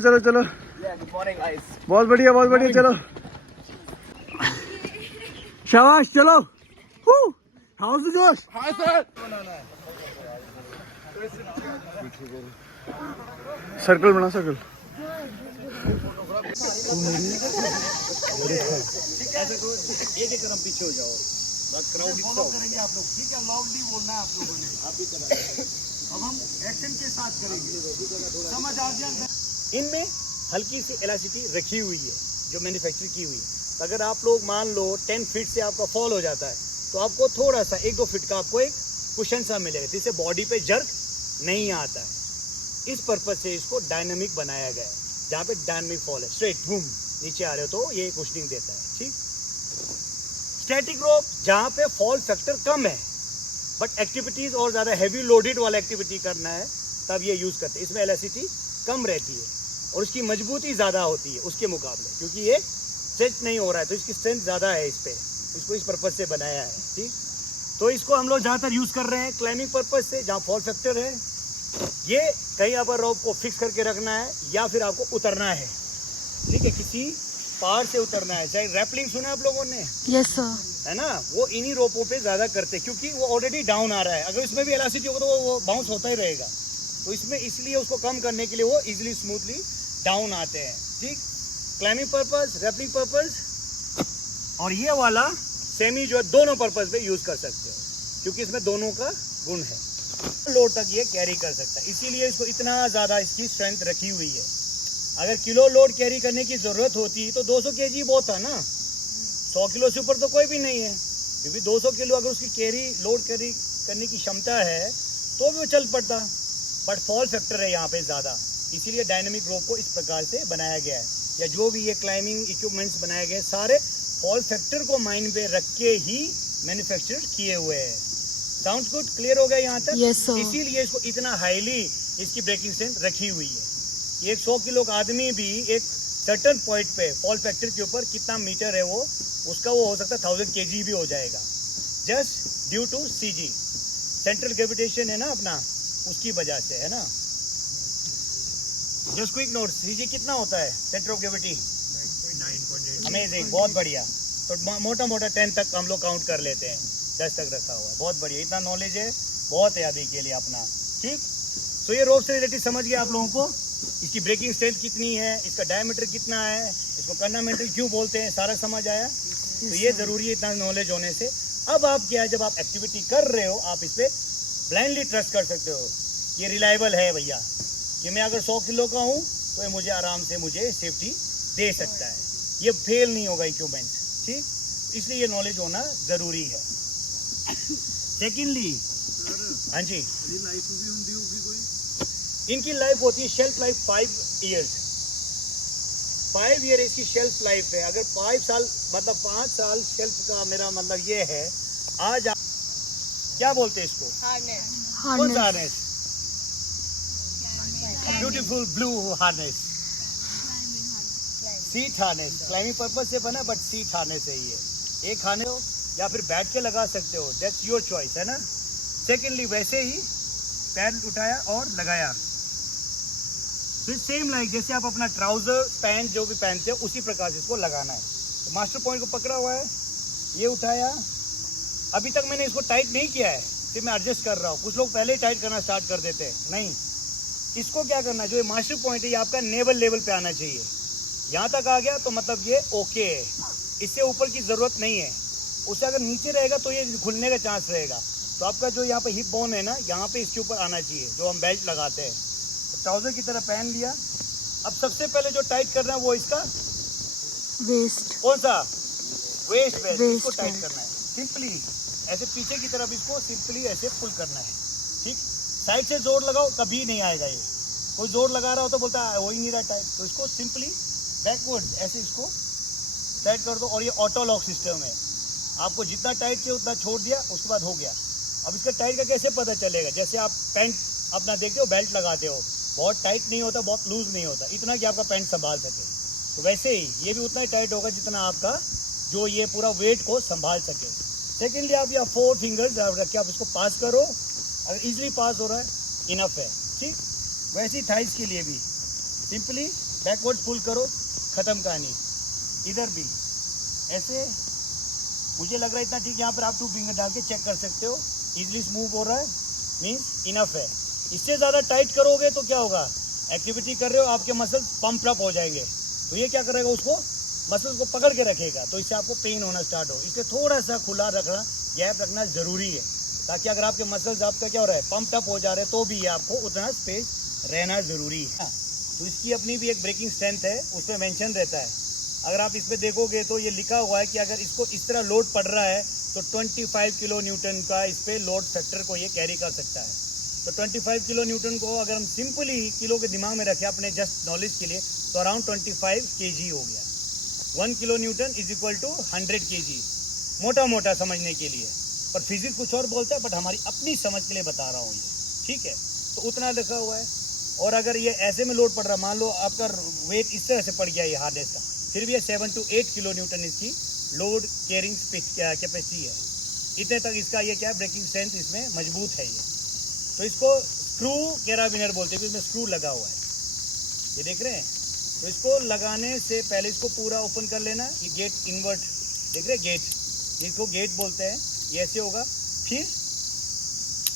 चलो चलो बहुत बढ़िया चलो शाबाश चलो हाउस जोश हाँ सर सर्कल बना सर्कल एक कदम पीछे हो जाओ क्राउड फॉलो करेंगे आप लोग ठीक है लाउडली बोलना है आप लोगों ने आप भी करेंगे अब हम एक्शन के साथ करेंगे समझ आ गया इनमें हल्की सी इलास्टिसिटी रखी हुई है जो मैन्युफैक्चर की हुई है अगर आप लोग मान लो 10 फीट से आपका फॉल हो जाता है तो आपको थोड़ा सा 1-2 फीट का आपको एक कुशन सा मिलेगा जिससे बॉडी पे जर्क नहीं आता है इस पर्पज से इसको डायनामिक बनाया गया है जहाँ पे डायनामिक फॉल है स्ट्रेट बूम नीचे आ रहे हो तो ये कुशनिंग देता है ठीक स्टैटिक रोप जहाँ पे फॉल फैक्टर कम है बट एक्टिविटीज और ज़्यादा हैवी लोडेड वाला एक्टिविटी करना है तब ये यूज़ करते हैं इसमें इलास्टिसिटी कम रहती है और उसकी मजबूती ज़्यादा होती है उसके मुकाबले क्योंकि ये स्ट्रेच नहीं हो रहा है तो इसकी स्ट्रेंथ ज़्यादा है इस पर इसको इस पर्पज़ से बनाया है ठीक तो इसको हम लोग ज़्यादातर यूज़ कर रहे हैं क्लाइंबिंग पर्पज़ से जहाँ फॉल फैक्टर है ये कहीं अगर रोप को फिक्स करके रखना है या फिर आपको उतरना है ठीक है किसी पहाड़ से उतरना है चाहे रैपलिंग सुना आप लोगों ने यस सर है ना वो इन्हीं रोपों पे ज़्यादा करते हैं क्योंकि वो ऑलरेडी डाउन आ रहा है अगर इसमें भी इलास्टिसिटी होगा तो वो बाउंस होता ही रहेगा तो इसमें इसलिए उसको कम करने के लिए वो इजीली स्मूथली डाउन आते हैं ठीक क्लाइंबिंग पर्पस रैपलिंग पर्पस और ये वाला सेमी जो है दोनों पर्पस पे यूज़ कर सकते हो क्योंकि इसमें दोनों का गुण है लोड तक ये कैरी कर सकता है इसीलिए इसको इतना ज़्यादा इसकी स्ट्रेंथ रखी हुई है अगर किलो लोड कैरी करने की ज़रूरत होती तो 200 kg बहुत था ना 100 किलो से ऊपर तो कोई भी नहीं है क्योंकि 200 किलो अगर उसकी लोड कैरी करने की क्षमता है तो भी वो चल पड़ता बट फॉल फैक्टर है यहाँ पे ज़्यादा इसीलिए डायनामिक रोप को इस प्रकार से बनाया गया है या जो भी ये क्लाइंबिंग इक्विपमेंट्स बनाए गए सारे फॉल फैक्टर को माइंड में रख के ही मैन्युफैक्चर किए हुए हैं साउंड गुड क्लियर हो गया यहाँ तक yes, इसीलिए इसको इतना हाईली इसकी ब्रेकिंग स्ट्रेंथ रखी हुई है ये 100 किलो का आदमी भी एक सर्टन पॉइंट पे फॉल फैक्टर के ऊपर कितना मीटर है वो उसका वो हो सकता है 1000 kg भी हो जाएगा just due to CG central gravitation है ना अपना उसकी वजह से है ना जस्ट क्विक नोट CG कितना होता है सेंटर ऑफ ग्रेविटी 9.8 अमेजिंग बहुत बढ़िया तो मोटा मोटा 10 तक हम लोग काउंट कर लेते हैं 10 तक रखा हुआ है बहुत बढ़िया इतना नॉलेज है बहुत है अभी के लिए अपना ठीक तो ये रोप से रिलेटेड समझ गया आप लोगों को इसकी ब्रेकिंग स्ट्रेंथ कितनी है इसका डायमीटर कितना है इसको फंडामेंटल क्यों बोलते हैं सारा समझ आया तो ये ज़रूरी है इतना नॉलेज होने से अब आप क्या है जब आप एक्टिविटी कर रहे हो आप इस पर ब्लाइंडली ट्रस्ट कर सकते हो ये रिलायबल है भैया कि मैं अगर 100 किलो का हूँ तो ये मुझे आराम से मुझे सेफ्टी दे सकता है ये फेल नहीं होगा इक्विपमेंट ठीक इसलिए ये नॉलेज होना ज़रूरी है सेकेंडली हाँ जी इनकी लाइफ होती है शेल्फ लाइफ 5 ईयर्स 5 ईयर इसकी शेल्फ लाइफ है अगर 5 साल मतलब 5 साल शेल्फ का मेरा मतलब ये है आज आप क्या बोलते हैं इसको कौन सा harness beautiful blue harness seat harness climbing purpose से बना बट सीट हार्नेस है ये एक हार्नेस हो या फिर बैठ के लगा सकते हो दैट्स योर चॉइस है ना सेकेंडली वैसे ही पैर उठाया और लगाया फिर सेम लाइक जैसे आप अपना ट्राउजर पैंट जो भी पहनते हो उसी प्रकार से इसको लगाना है तो मास्टर पॉइंट को पकड़ा हुआ है ये उठाया अभी तक मैंने इसको टाइट नहीं किया है फिर मैं एडजस्ट कर रहा हूँ कुछ लोग पहले ही टाइट करना स्टार्ट कर देते हैं नहीं इसको क्या करना है जो ये मास्टर पॉइंट है ये आपका नेवल लेवल पे आना चाहिए यहाँ तक आ गया तो मतलब ये ओके है इससे ऊपर की ज़रूरत नहीं है उससे अगर नीचे रहेगा तो ये खुलने का चांस रहेगा तो आपका जो यहाँ पे हिप बोन है ना यहाँ पे इसके ऊपर आना चाहिए जो हम बेल्ट लगाते हैं तो ट्राउजर की तरह पहन लिया अब सबसे पहले जो टाइट करना है वो इसका वेस्ट कौन सा वेस्ट बेल्ट इसको टाइट करना है सिंपली ऐसे पीछे की तरफ इसको सिंपली ऐसे पुल करना है ठीक साइड से जोर लगाओ कभी नहीं आएगा ये कोई जोर लगा रहा हो तो बोलता है हो ही नहीं रहा टाइट तो इसको सिंपली बैकवर्ड ऐसे इसको टाइट कर दो और ये ऑटो लॉक सिस्टम है आपको जितना टाइट चाहिए उतना छोड़ दिया उसके बाद हो गया अब इसका टाइट का कैसे पता चलेगा जैसे आप पैंट अपना देखते हो बेल्ट लगाते हो बहुत टाइट नहीं होता बहुत लूज नहीं होता इतना कि आपका पैंट संभाल सके तो वैसे ही ये भी उतना ही टाइट होगा जितना आपका जो ये पूरा वेट को संभाल सके सेकेंडली आप यहाँ 4 फिंगर्स रख के आप इसको पास करो अगर इजीली पास हो रहा है इनफ है ठीक वैसे ही थाइस के लिए भी सिंपली बैकवर्ड पुल करो, खत्म कहानी। इधर भी ऐसे, मुझे लग रहा है इतना ठीक। यहाँ पर आप 2 फिंगर डाल के चेक कर सकते हो, इजीली मूव हो रहा है, मीन्स इनफ है। इससे ज़्यादा टाइट करोगे तो क्या होगा, एक्टिविटी कर रहे हो, आपके मसल्स पंप अप हो जाएंगे, तो ये क्या करेगा, उसको मसल्स को पकड़ के रखेगा, तो इससे आपको पेन होना स्टार्ट हो। इसलिए थोड़ा सा खुला रखना, गैप रखना ज़रूरी है, ताकि अगर आपके मसल्स आपका क्या हो रहा है, पंप अप हो जा रहे हैं, तो भी ये आपको उतना स्पेस रहना ज़रूरी है। तो इसकी अपनी भी एक ब्रेकिंग स्ट्रेंथ है, उसमें मेंशन रहता है। अगर आप इस पर देखोगे तो ये लिखा हुआ है कि अगर इसको इस तरह लोड पड़ रहा है तो 25 किलो न्यूटन का इस पर लोड फैक्टर को ये कैरी कर सकता है। तो 25 किलो न्यूटन को अगर हम सिंपली किलो के दिमाग में रखें अपने जस्ट नॉलेज के लिए, तो अराउंड 25 kg हो गया। 1 kilo newton is equal to 100 kg, मोटा मोटा समझने के लिए। पर फिजिक्स कुछ और बोलता है, बट हमारी अपनी समझ के लिए बता रहा हूँ ये, ठीक है। तो उतना लिखा हुआ है। और अगर ये ऐसे में लोड पड़ रहा है, मान लो आपका वेट इस तरह से पड़ गया ये हार्डनेस का, फिर भी ये 7 to 8 किलो न्यूटन इसकी लोड कैरिंग कैपेसिटी है। इतने तक इसका ये क्या ब्रेकिंग स्ट्रेंथ इसमें मजबूत है ये। तो इसको स्क्रू कैराबिनर बोलते हैं, इसमें स्क्रू लगा हुआ है, ये देख रहे हैं। तो इसको लगाने से पहले इसको पूरा ओपन कर लेना। ये गेट इन्वर्ट देख रहे हैं, गेट, इसको गेट बोलते हैं। ये ऐसे होगा, फिर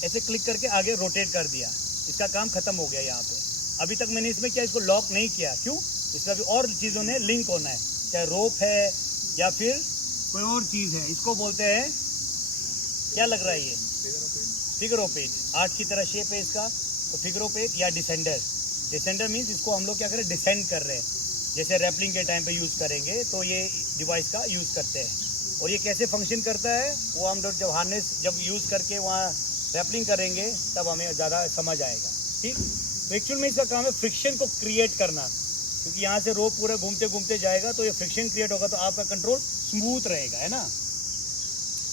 ऐसे क्लिक करके आगे रोटेट कर दिया, इसका काम खत्म हो गया। यहाँ पे अभी तक मैंने इसमें क्या, इसको लॉक नहीं किया, क्यों, इसमें अभी और चीज़ों ने लिंक होना है, चाहे रोप है या फिर कोई और चीज़ है। इसको बोलते हैं, क्या लग रहा है ये, फिगरोपेट, आर्ट की तरह शेप है इसका, तो फिगरोपेट या डिसेंडर। डिसेंडर मीन्स इसको हम लोग क्या करें, डिसेंड कर रहे हैं, जैसे रैपलिंग के टाइम पे यूज़ करेंगे तो ये डिवाइस का यूज़ करते हैं। और ये कैसे फंक्शन करता है वो हम लोग जब हार्नेस जब यूज़ करके वहाँ रैपलिंग करेंगे तब हमें ज़्यादा समझ आएगा, ठीक। तो एक्चुअल में इसका काम है फ्रिक्शन को क्रिएट करना, क्योंकि यहाँ से रोप पूरा घूमते घूमते जाएगा तो ये फ्रिक्शन क्रिएट होगा, तो आपका कंट्रोल स्मूथ रहेगा, है ना।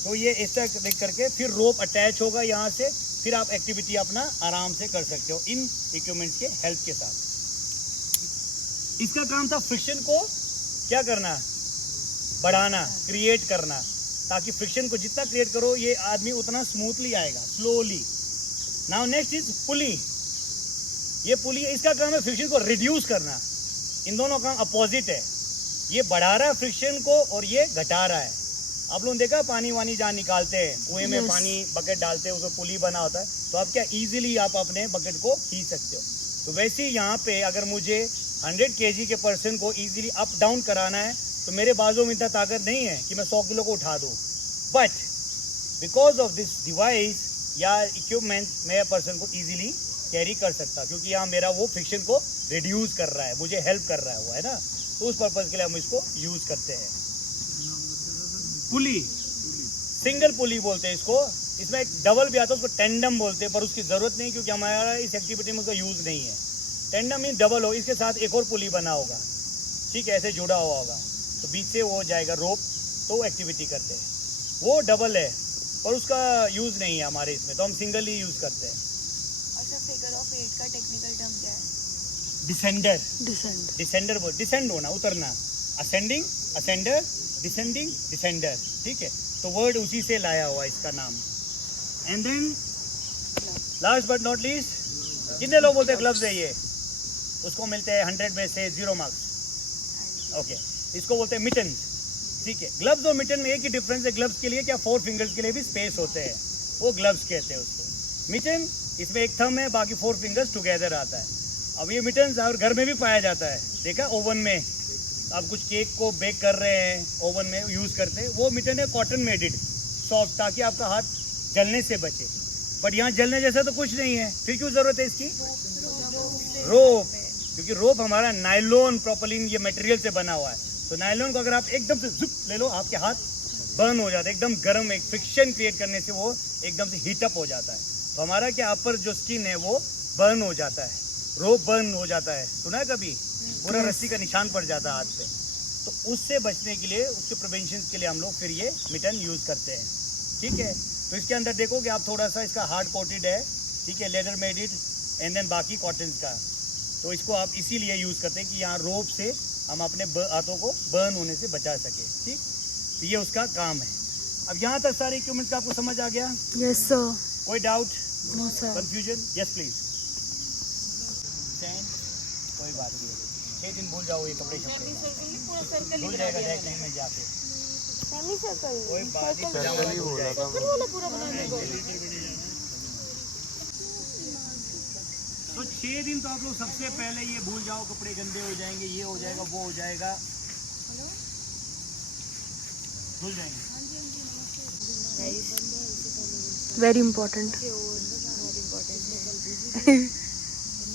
तो ये इस तरह देख करके फिर रोप अटैच होगा यहाँ से, फिर आप एक्टिविटी अपना आराम से कर सकते हो इन इक्विपमेंट्स के हेल्प के साथ। इसका काम था फ्रिक्शन को क्या करना, बढ़ाना, क्रिएट करना, ताकि फ्रिक्शन को जितना क्रिएट करो ये आदमी उतना स्मूथली आएगा, स्लोली। नाउ नेक्स्ट इज पुली। ये पुली, इसका काम है फ्रिक्शन को रिड्यूस करना। इन दोनों का अपोजिट है, ये बढ़ा रहा है फ्रिक्शन को और ये घटा रहा है। आप लोगों ने देखा पानी वानी जहाँ निकालते हैं, कुएं में पानी बकेट डालते हैं, उसमें पुली बना होता है, तो आप क्या इजीली आप अपने बकेट को खींच सकते हो। तो वैसे ही यहाँ पे अगर मुझे 100 kg के पर्सन को इजीली अप डाउन कराना है, तो मेरे बाजू में इतना ताकत नहीं है कि मैं 100 किलो को उठा दूँ, but because of this device या इक्विपमेंट मैं पर्सन को इजीली कैरी कर सकता, क्योंकि यहाँ मेरा वो फ्रिक्शन को रिड्यूस कर रहा है, मुझे हेल्प कर रहा है वो, है ना। तो उस पर्पज़ के लिए हम इसको यूज़ करते हैं। पुली, सिंगल पुली बोलते हैं इसको। इसमें एक डबल भी आता है, उसको टेंडम बोलते हैं, पर उसकी ज़रूरत नहीं, क्योंकि हमारा इस एक्टिविटी में उसका यूज़ नहीं है। टेंडम मीन डबल हो, इसके साथ एक और पुली बना होगा, ठीक है, ऐसे जुड़ा हुआ होगा, तो बीच से वो जाएगा रोप, तो एक्टिविटी करते हैं। वो डबल है पर उसका यूज़ नहीं है हमारे इसमें, तो हम सिंगल ही यूज़ करते हैं। अच्छा, फिगर ऑफ 8 का टेक्निकल टर्म क्या है? डिसेंडर। डिसेंड। डिसेंडर बोल, डिसेंड होना, उतरना, असेंडिंग, असेंडर, डिसेंडिंग, डिसेंडर, ठीक है। तो वर्ड उसी से लाया हुआ इसका नाम। And then last but not least, कितने लोग बोलते हैं ग्लव्स है ये, उसको मिलते हैं 100 में से 0 मार्क्स, ओके। इसको बोलते हैं मिटन, ठीक है। ग्लव्स और मिटन में एक ही डिफरेंस है, ग्लव्स के लिए क्या 4 फिंगर्स के लिए भी स्पेस होते हैं, वो ग्लव्स कहते हैं उसको। मिटन, इसमें एक थंब है, बाकी 4 फिंगर्स टुगेदर आता है। अब ये मिटन्स और घर में भी पाया जाता है, देखा ओवन में आप कुछ केक को बेक कर रहे हैं, ओवन में यूज़ करते हैं, वो मिटन है कॉटन मेडेड, सॉफ्ट, ताकि आपका हाथ जलने से बचे। बट यहाँ जलने जैसा तो कुछ नहीं है, फिर क्यों ज़रूरत है इसकी, रोप, क्योंकि रोप हमारा नायलॉन प्रोपलिन ये मटेरियल से बना हुआ है। तो नायलॉन को अगर आप एकदम से जुप ले लो, आपके हाथ बर्न हो जाता है, एकदम गर्म, एक फ्रिक्शन क्रिएट करने से वो एकदम से हीटअप हो जाता है। तो हमारा क्या अपर जो स्किन है वो बर्न हो जाता है, रोप बर्न हो जाता है, सुना है कभी, पूरा रस्सी का निशान पड़ जाता है हाथ पे। तो उससे बचने के लिए, उसके प्रिवेंशन के लिए हम लोग फिर ये मिटन यूज़ करते हैं, ठीक है। तो इसके अंदर देखोगे आप थोड़ा सा इसका हार्ड कोटेड है, ठीक है, लेदर मेडेड, एंड देन बाकी कॉटन का। तो इसको आप इसीलिए यूज़ करते हैं कि यहाँ रोप से हम अपने हाथों को बर्न होने से बचा सके, ठीक। तो ये उसका काम है। अब यहाँ तक सारे इक्विपमेंट्स का आपको समझ आ गया? Yes sir. कोई doubt, no sir. Confusion? Yes please. कोई बात नहीं है। 6 दिन भूल जाओ ये कपड़े शपड़े भूल जाएगा ड्राई में जाके सेमी सर्कल कोई बात नहीं सर्कल ही बोला था सर्कल वाला पूरा बनाने को तो 6 दिन तो आप लोग सबसे पहले ये भूल जाओ कपड़े गंदे हो जाएंगे ये हो जाएगा वो हो जाएगा भूल जाएंगे वेरी इंपॉर्टेंट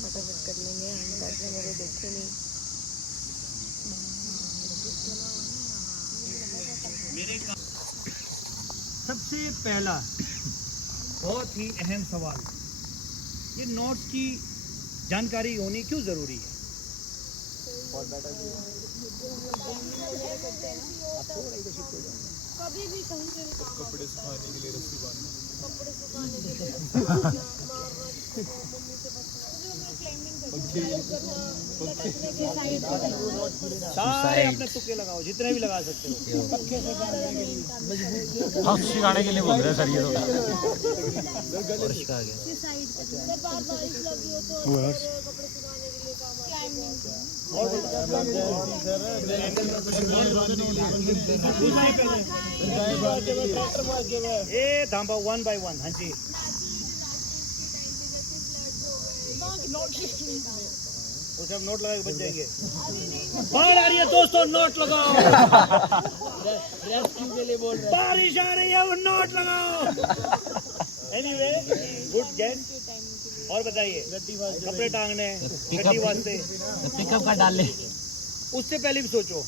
फटाफट कर लेंगे ताकि मेरे देखे नहीं सबसे पहला बहुत ही अहम सवाल ये नोट्स की जानकारी होनी क्यों जरूरी है कभी भी कहीं पे कपड़े सुखाने के लिए रस्सी बांधना कपड़े सुखाने के लिए मारना मम्मी से सारे अपने तुक्के लगाओ जितने भी लगा सकते हो पक्के से बांधने के लिए हम सिखाने के लिए बोल रहे हैं सर ये तो बार बारिश लगी हो तो कपड़े सुखाने के लिए काम ए थांबा 1 by 1 हाँ जी वो सब नोट लगा के बच जाएंगे बाढ़ आ रही है दोस्तों नोट लगाओ रेस्क्यू के लिए बोल रहे हैं बारिश आ रही है वो नोट लगाओ एनीवे गुड गेट और बताइए कपड़े टांगने गड्डी वास्ते पिकअप का डाल ले उससे पहले भी सोचो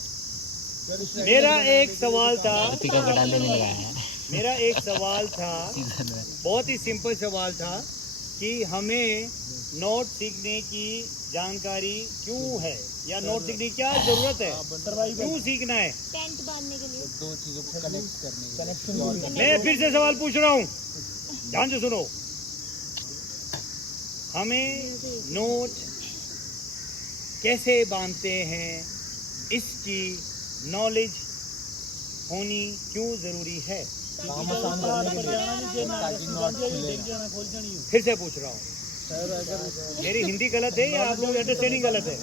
मेरा एक सवाल था पिकअप का डालने नहीं लगाया है मेरा एक सवाल था बहुत ही सिंपल सवाल था कि हमें नोट सीखने की जानकारी क्यों है या नोट सीखने की क्या जरूरत है क्यों सीखना है टेंट बांधने के लिए दो चीजों को कनेक्ट करने मैं फिर से सवाल पूछ रहा हूँ ध्यान से सुनो हमें नोट कैसे बांधते हैं इसकी नॉलेज होनी क्यों जरूरी है फिर से पूछ रहा हूँ मेरी हिंदी गलत है या आप लोग अंडरस्टैंडिंग गलत है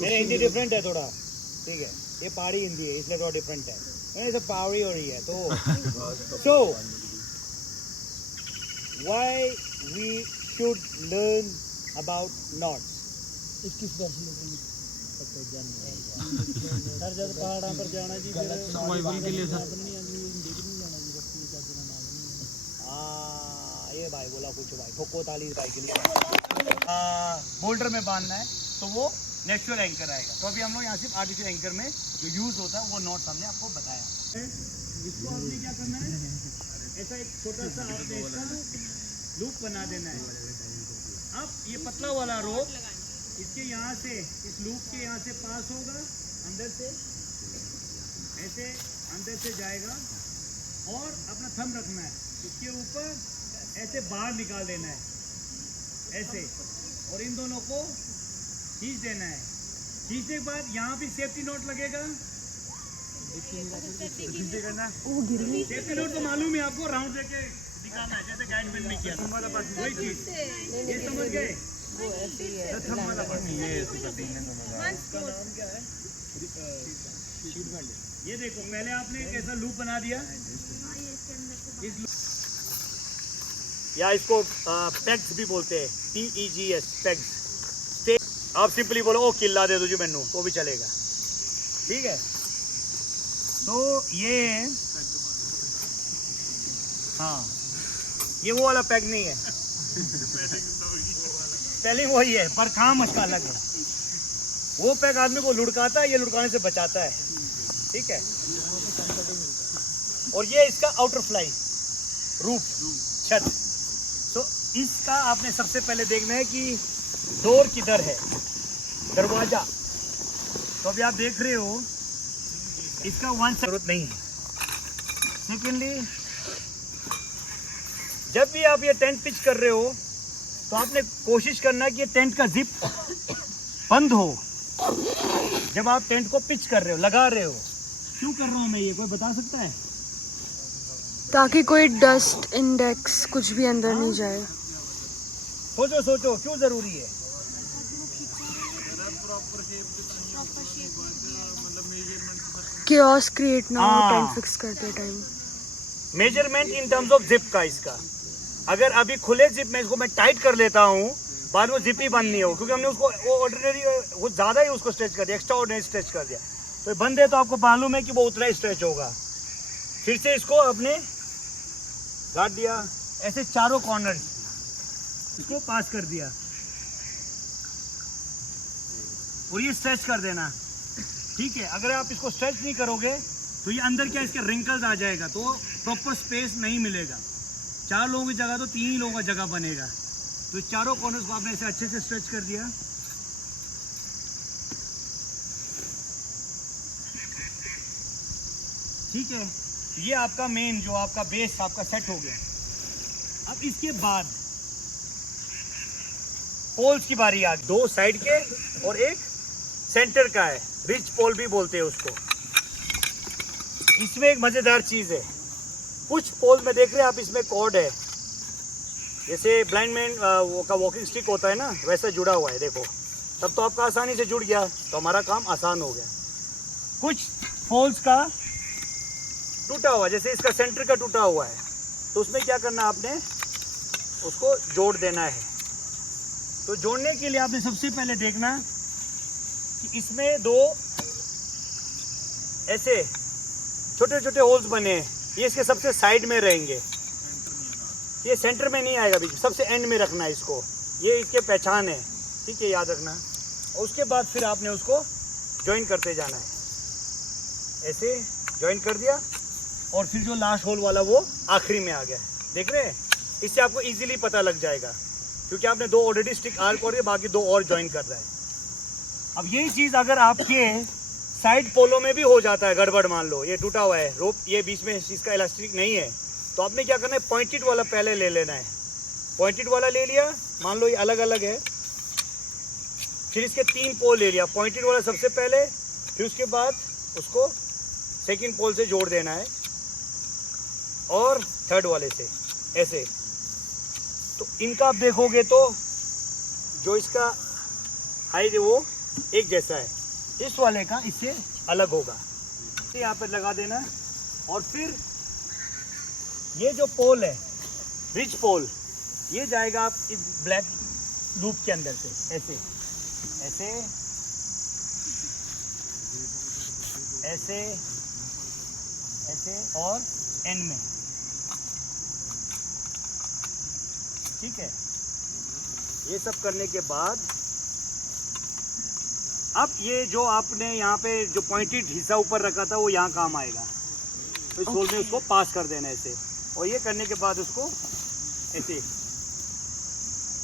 मेरी हिंदी डिफरेंट है थोड़ा ठीक है ये पहाड़ी हिंदी है इसलिए थोड़ा डिफरेंट है मैंने सब पहाड़ी हो रही है तो why we should learn about knots हर जगह पहाड़ों पर जाना जी सर्वाइवल के लिए सर ये भाई बोला कुछ भाई ठोको ताली भाई के लिए बोल्डर में बांधना है तो वो नेचुरल एंकर आएगा तो अभी हम लोग यहाँ सिर्फ आर्टिफिशियल एंकर में जो यूज होता है वो नॉट हमने आपको बताया इसको आपने क्या करना है ऐसा एक छोटा सा आपने इसका लूप बना देना है अब ये पतला वाला रोप इसके यहाँ से इस लूप के यहाँ से पास होगा अंदर से ऐसे अंदर से जाएगा और अपना थंब रखना है इसके ऊपर ऐसे बाहर निकाल देना है ऐसे और इन दोनों को खींच देना है खींचने के बाद यहाँ भी सेफ्टी नोट लगेगा सेफ्टी नोट तो मालूम है आपको राउंड लेके दिखाना है जैसे गाइडमैन ने किया वही चीज ये समझ गए ये देखो पहले आपने एक ऐसा लूप बना दिया इस या इसको पेग्स भी बोलते हैं PEGS पेग्स आप सिंपली बोलो ओ किला दे दो जी मैनू तो भी चलेगा ठीक है तो ये हाँ ये वो वाला पैग नहीं है स्पेलिंग वही है पर काम उसका अलग है वो पैग आदमी को लुढ़काता है ये लुढ़काने से बचाता है ठीक है और ये इसका आउटर फ्लाई रूफ छत तो इसका आपने सबसे पहले देखना है कि डोर किधर है दरवाजा तो अभी आप देख रहे हो इसका वन जरूरत नहीं है सेकेंडली जब भी आप ये टेंट पिच कर रहे हो तो आपने कोशिश करना है कि ये टेंट का जिप बंद हो जब आप टेंट को पिच कर रहे हो लगा रहे हो क्यों कर रहा हूं मैं ये कोई बता सकता है ताकि कोई डस्ट इंडेक्स कुछ भी अंदर नहीं जाए सोचो सोचो क्यों जरूरी है chaos create ना हो हाँ। टाइम फिक्स करते time. Measurement in terms of zip का इसका, अगर अभी खुले जिप में इसको मैं टाइट कर लेता हूँ, बाद में जिप ही बंद नहीं हो, क्योंकि हमने उसको वो ऑर्डिनरी वो ज़्यादा ही उसको स्ट्रेच कर दिया, एक्स्ट्रा ऑर्डिनरी स्ट्रेच कर दिया, तो बंद है तो आपको मालूम है कि वो उतना ही स्ट्रेच होगा। फिर से इसको आपने गाड़ दिया, ऐसे चारों कॉर्नर इसको पास कर दिया और ये स्ट्रेच कर देना, ठीक है। अगर आप इसको स्ट्रेच नहीं करोगे तो ये अंदर क्या इसके रिंकल्स आ जाएगा, तो प्रॉपर स्पेस नहीं मिलेगा। 4 लोगों की जगह तो 3 ही लोगों का जगह बनेगा। तो चारों कॉर्नर्स को आपने ऐसे अच्छे से स्ट्रेच कर दिया, ठीक है। ये आपका मेन जो आपका बेस आपका सेट हो गया। अब इसके बाद पोल्स की बारी आ गई, 2 साइड के और एक सेंटर का है, रिच पोल भी बोलते हैं उसको। इसमें एक मजेदार चीज है, कुछ पोल में देख रहे हैं आप, इसमें कॉर्ड है, जैसे ब्लाइंड मैन वो का वॉकिंग स्टिक होता है ना, वैसा जुड़ा हुआ है, देखो। तब तो आपका आसानी से जुड़ गया, तो हमारा काम आसान हो गया। कुछ पोल्स का टूटा हुआ, जैसे इसका सेंटर का टूटा हुआ है, तो उसमें क्या करना आपने, उसको जोड़ देना है। तो जोड़ने के लिए आपने सबसे पहले देखना कि इसमें 2 ऐसे छोटे छोटे होल्स बने हैं, ये इसके सबसे साइड में रहेंगे, ये सेंटर में नहीं आएगा, बीच सबसे एंड में रखना है इसको, ये इसके पहचान है, ठीक है, याद रखना। और उसके बाद फिर आपने उसको ज्वाइन करते जाना है, ऐसे ज्वाइन कर दिया, और फिर जो लास्ट होल वाला वो आखिरी में आ गया, देख रहे हैं। इससे आपको इजीली पता लग जाएगा, क्योंकि आपने 2 ऑलरेडी स्टिक आर्क और बाकी 2 और ज्वाइन कर रहा है। अब यही चीज़ अगर आपके साइड पोलों में भी हो जाता है गड़बड़, मान लो ये टूटा हुआ है रोप, ये बीच में इसका इलास्टिक नहीं है, तो आपने क्या करना है, पॉइंटेड वाला पहले ले लेना है। पॉइंटेड वाला ले लिया, मान लो ये अलग अलग है, फिर इसके 3 पोल ले लिया, पॉइंटेड वाला सबसे पहले, फिर उसके बाद उसको सेकंड पोल से जोड़ देना है और थर्ड वाले से, ऐसे। तो इनका आप देखोगे तो जो इसका हाइट है वो एक जैसा है, इस वाले का इससे अलग होगा, यहाँ पर लगा देना। और फिर ये जो पोल है, रिच पोल, ये जाएगा आप इस ब्लैक लूप के अंदर से, ऐसे ऐसे ऐसे ऐसे और एंड में, ठीक है। ये सब करने के बाद अब ये जो आपने यहाँ पे जो पॉइंटेड हिस्सा ऊपर रखा था वो यहाँ काम आएगा, तो इस होल में उसको पास कर देना ऐसे, और ये करने के बाद उसको ऐसे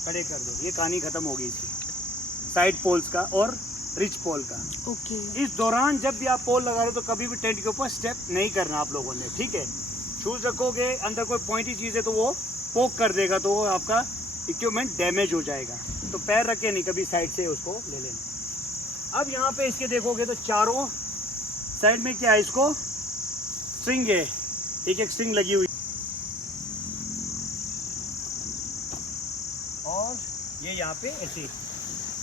खड़े कर दो। ये कहानी खत्म होगी इसकी साइड पोल्स का और रिच पोल का। ओके। इस दौरान जब भी आप पोल लगा रहे हो तो कभी भी टेंट के ऊपर स्टेप नहीं करना आप लोगों ने, ठीक है। शूज रखोगे, अंदर कोई पॉइंटी चीज़ है तो वो पोक कर देगा, तो वो आपका इक्विपमेंट डैमेज हो जाएगा। तो पैर रखे नहीं, कभी साइड से उसको ले लेना। अब यहाँ पे इसके देखोगे तो चारों साइड में क्या है, इसको स्ट्रिंग है, एक एक स्ट्रिंग लगी हुई, और ये यहाँ पे ऐसे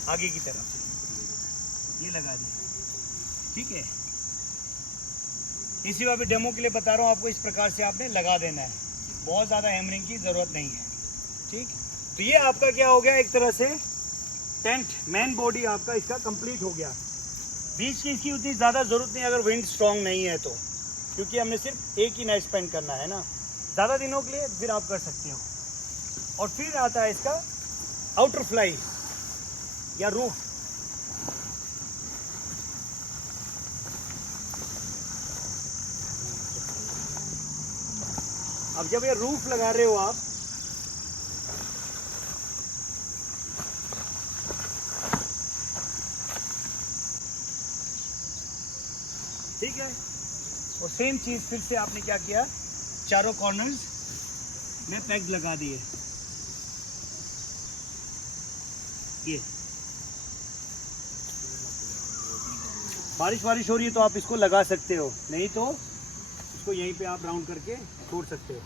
आगे की तरफ ये लगा दिया, ठीक है। इसी बार डेमो के लिए बता रहा हूँ आपको, इस प्रकार से आपने लगा देना है, बहुत ज़्यादा हैमरिंग की ज़रूरत नहीं है, ठीक। तो ये आपका क्या हो गया, एक तरह से टेंट मेन बॉडी आपका इसका कंप्लीट हो गया। बीच की इसकी उतनी ज़्यादा ज़रूरत नहीं अगर विंड स्ट्रॉन्ग नहीं है तो, क्योंकि हमने सिर्फ एक ही नाइट स्पेंड करना है ना, ज़्यादा दिनों के लिए फिर आप कर सकते हो। और फिर आता है इसका आउटर फ्लाई या रूफ। अब जब ये रूफ लगा रहे हो आप, ठीक है, और सेम चीज फिर से आपने क्या किया, चारों कॉर्नर्स में पैक लगा दिए। ये बारिश हो रही है तो आप इसको लगा सकते हो, नहीं तो इसको यहीं पे आप राउंड करके छोड़ सकते हो।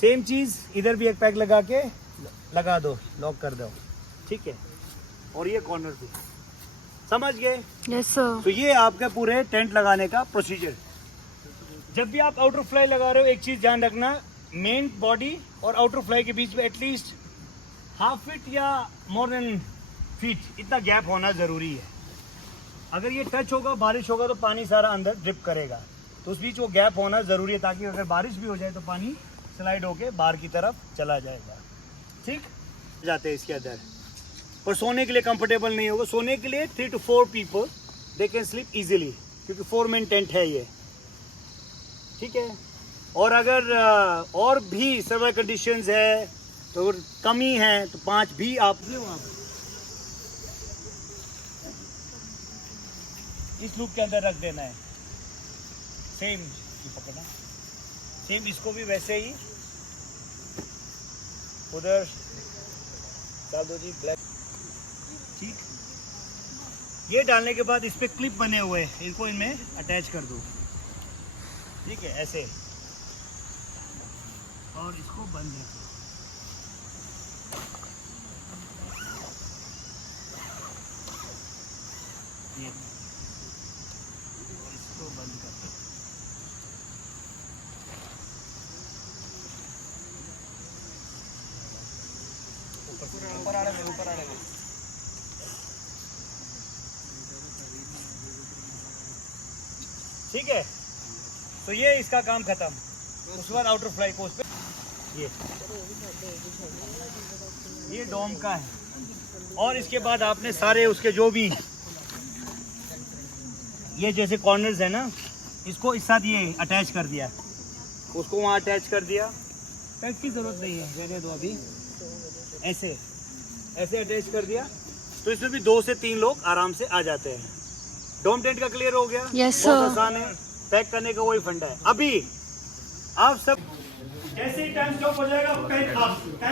सेम चीज इधर भी एक पैक लगा के लगा दो, लॉक कर दो, ठीक है। और ये कॉर्नर भी, समझ गए? Yes sir. तो ये आपका पूरे टेंट लगाने का प्रोसीजर। जब भी आप आउटर फ्लाई लगा रहे हो, एक चीज ध्यान रखना, मेन बॉडी और आउटर फ्लाई के बीच में एटलीस्ट हाफ फीट या मोर देन फीट इतना गैप होना जरूरी है। अगर ये टच होगा, बारिश होगा तो पानी सारा अंदर ड्रिप करेगा, तो उस बीच वो गैप होना जरूरी है, ताकि अगर बारिश भी हो जाए तो पानी स्लाइड होके बाहर की तरफ चला जाएगा, ठीक जाते हैं इसके अंदर। और सोने के लिए कंफर्टेबल नहीं होगा, सोने के लिए 3 to 4 people they can sleep easily, क्योंकि 4 मैन टेंट है ये, ठीक है। और अगर और भी सर्वाइवल कंडीशंस है तो कमी है तो 5 भी आप इस लूप के अंदर रख देना है। सेम पकड़ना, सेम इसको भी वैसे ही उधर डाल दो जी, ब्लैक, ठीक। ये डालने के बाद इस पे क्लिप बने हुए हैं, इनको इनमें अटैच कर दो, ठीक है, ऐसे, और इसको बंद रखो। ये इसको बंद कर दो। ऊपर आने में, ऊपर आने में। ठीक है, तो ये इसका काम खत्म। उसके बाद आउटर फ्लाई को उस पे ये डोम का है, और इसके बाद आपने सारे उसके जो भी ये जैसे कॉर्नर्स है ना, इसको इस साथ ये अटैच कर दिया, उसको वहाँ अटैच कर दिया। पैक की जरूरत नहीं है, रहने दो अभी, ऐसे ऐसे अटैच कर दिया, तो इसमें भी 2 से 3 लोग आराम से आ जाते हैं। डोम टेंट का क्लियर हो गया? Yes, बहुत sir. आसान है, पैक करने का वही फंडा है। अभी आप सब जैसे ही टाइम स्टॉप हो जाएगा, कहीं खास